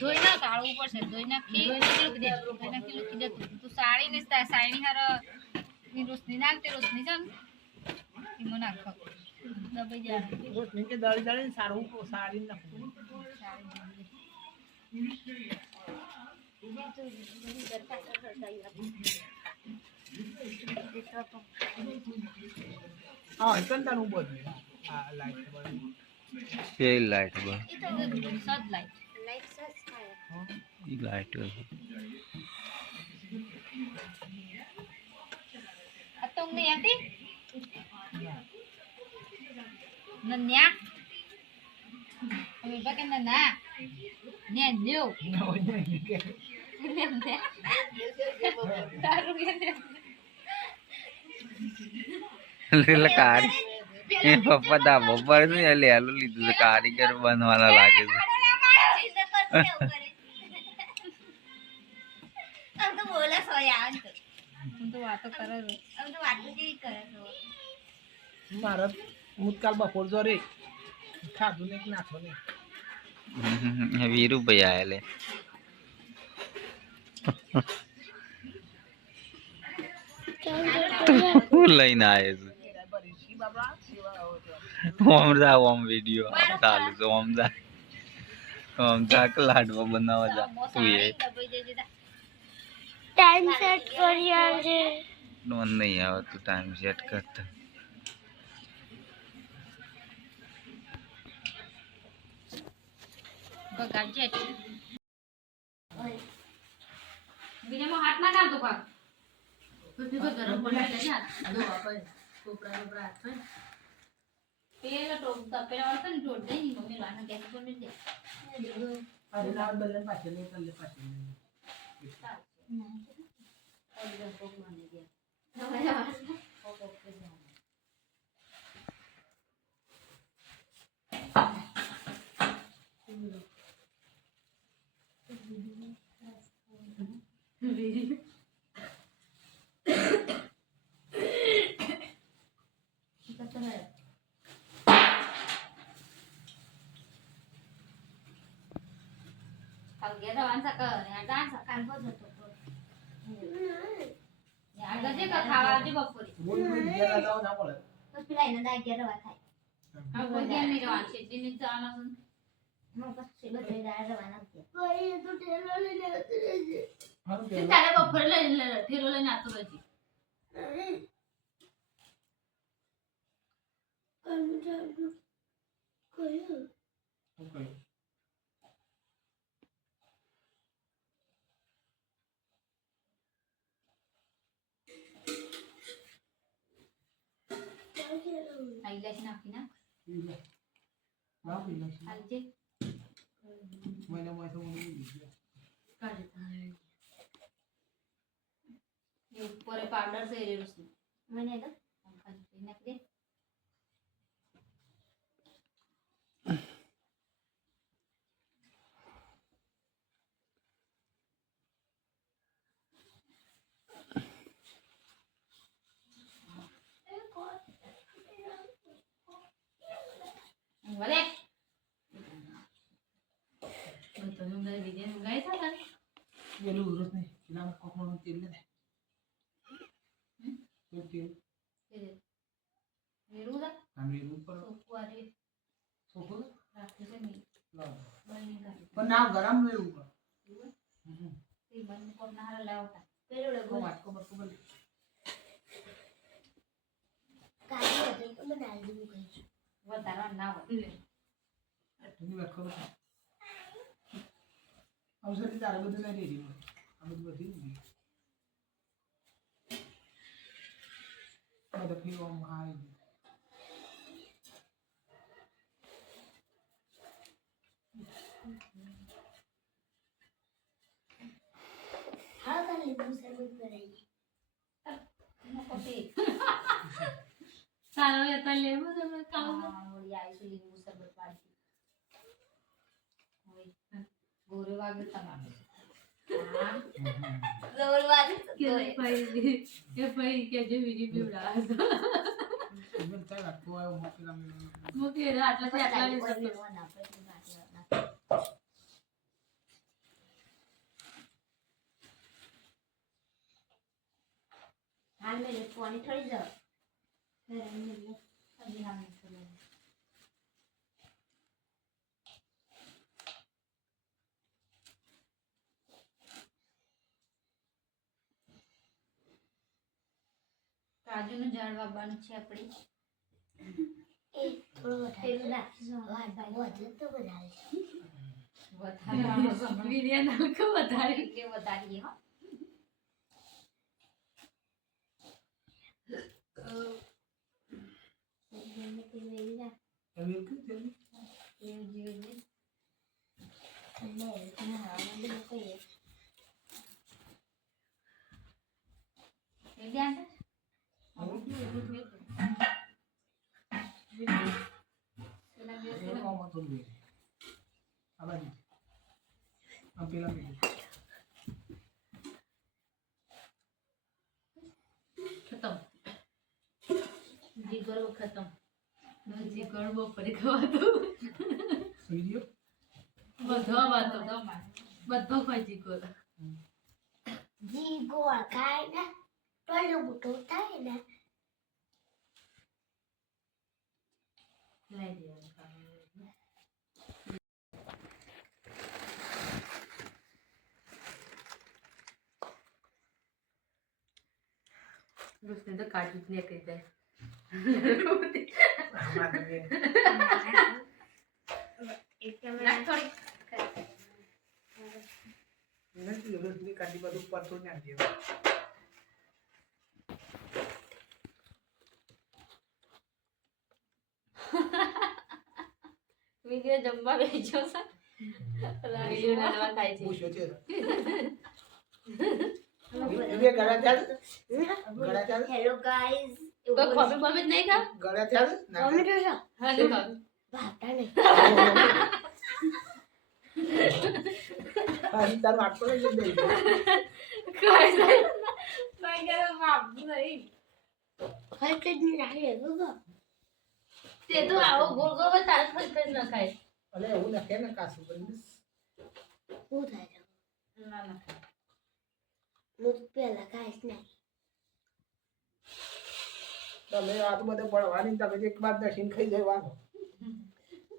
ધોઈ ના કાળું પડશે ધોઈ નાખી દે તું સાડી ને સાડી હાર રોશની નાખ તે રોશની છે ને એમાં નાખો દબાઈ જાય રોશની કે દળી દળી સારું સાડી નાખો હા કંટાનું ઉભો છે આ લાઈટ બળી ये लाइट बा સદ લાઈટ સદ થાય ये लाइट આ તો નહીં આતી નન્યા હવે બાકે ના ને લ્યો कारी એ પપ્પા દા બપોર ને લે આલુ લીધું છે કારીગર બનવાના લાગે છે આમ તો બોલા સોયા હું તો વાતો કરે આમ તો વાતો કેવી કરે છો મારા મુતકાલ બપોર જો રે ખાધું ને નાખો ને વીરુ ભાઈ આયેલે તું લઈને આયે છે ઓમ જા ઓમ વિડિયો ચાલુ છે ઓમ જા લાડવા બનાવવા જા તું એ टाइम सेट करिया जे નોન નહીં આવે તું ટાઈમ સેટ કરતા બગાડજે બીજામાં હાથ ના કાઢતો કાક બધું તો ગરમ પાણી લઈ જા દો આપણે ટોપરા હાથ પર પેલા તપેલા વાળા ને જોડ દે ની મમ્મી લાના ગેસ પર મેલ દે અરે લાવ બલન પાછળ લે કલ્લે પાછળ ઓર કોક મને દે ના કોક કે જા Kita wansa ke, ya kan sekarang kau tutup. Ya agak je ke kawal je bapuri. બોલ બોલ ગયા લાવ ના બોલે Terus pilih ini dah kira watai. Aku dia ni dah wansi, ini jangan sun. Mau pas sila saya dah mana dia. कोई तो टेलो ले लेते जे હારું Kita ada bapuri le thiro le nak tu lagi. हम जादू कोई ઓકે Ailas nak kina. ના પીલા Alje. મને મોય તો મને દીધી Kada. Ye ऊपर powder से ये उसने. मैंने तो खाली nak deh. Boleh. Betul yang dari video yang guys kan. પેલું ઉરસ ને પેલા કોકનો તેલ લે તો તેલ Ini ruda. આમે ઉપર Suku ada. સોકો Rasa sini. લાવ Balik kan. પણ ના ગરમ મે ઉપર Ini mana kau nak lewat. Pero udah કો વાત કો બત કો બલ काली होते तो बना दूं कहीं Buat taruhan nawa. એની વાત કો બત ઔષધિ તારે બધું નહીં રેડી આ બધું બધી દીધી આ દફી ઓમ હાઈ हाँ कर ले दूसरे को कराइए Mau kopi. Kalau ya terlepas sama kamu. Ya itu limu serbat pagi. Guru lagi sama. Guru lagi. Kaya jadi video udah. Even ચાલ આટલો આવ્યો મોટી Ram Mungkin ada atlas ya atlas. મેલે પાણી થોડી જાવ હજી હા મિક્સ કરી દઉં. કાજુનું ઝાડ વાવવાનું છે આપણે. એ થોડો વધારે રાખીશું વધુ તો વધારે વીર્ય નાખો વધારે એટલે વધારીએ હો. એવી કે તેલ એવું જેવું એ કોમાં થોડું એ આ બાજુ આ પેલા મેલે ખતમ. જીગર ખતમ. જીગર બપોરે ખવાતું. વિડિયો બધો વાતો બધો ખાઈ જીગર. જી ગોળ ખાય ને ટોયલો મોટો થાય ને લઈ દેવાનું. દોસ્તને તો કાજુ જ નીકળી જાય. આમાં તમે નાખ થોડી. નથી રોટલી કાઢી બધું પથ્થર નાખી દેવું વિડિયો જમવા બેસ્યો છે. વિડિયો નાનવા થાય છે. પૂછ્યો છે એ ગળા ચાલ ગળા ચાલ હેલો ગાઈસ કોઈ ખોબી બબી નહીં ખા. ગળા ચાલ ટોમેટો છે હા નહીં ખાવ. ભાતા નહીં પાછી તારું આટલો લઈ દે કોઈ નહીં. નહીં કરે બાપ નહીં. ખાઈ કે નહીં રાખે ગગા તે તો આવો ગોળ ગોળ હોય તારે ફરી ફરી ન ખાય. અલે એવું લખે ને કાસુ બની હું થાય છે ના ના ખાય. હું પેલા ખાઈશ નહીં તમે આ તો બધે પડવાની તમે એક બાદ દક્ષિણ ખાઈ જવાનું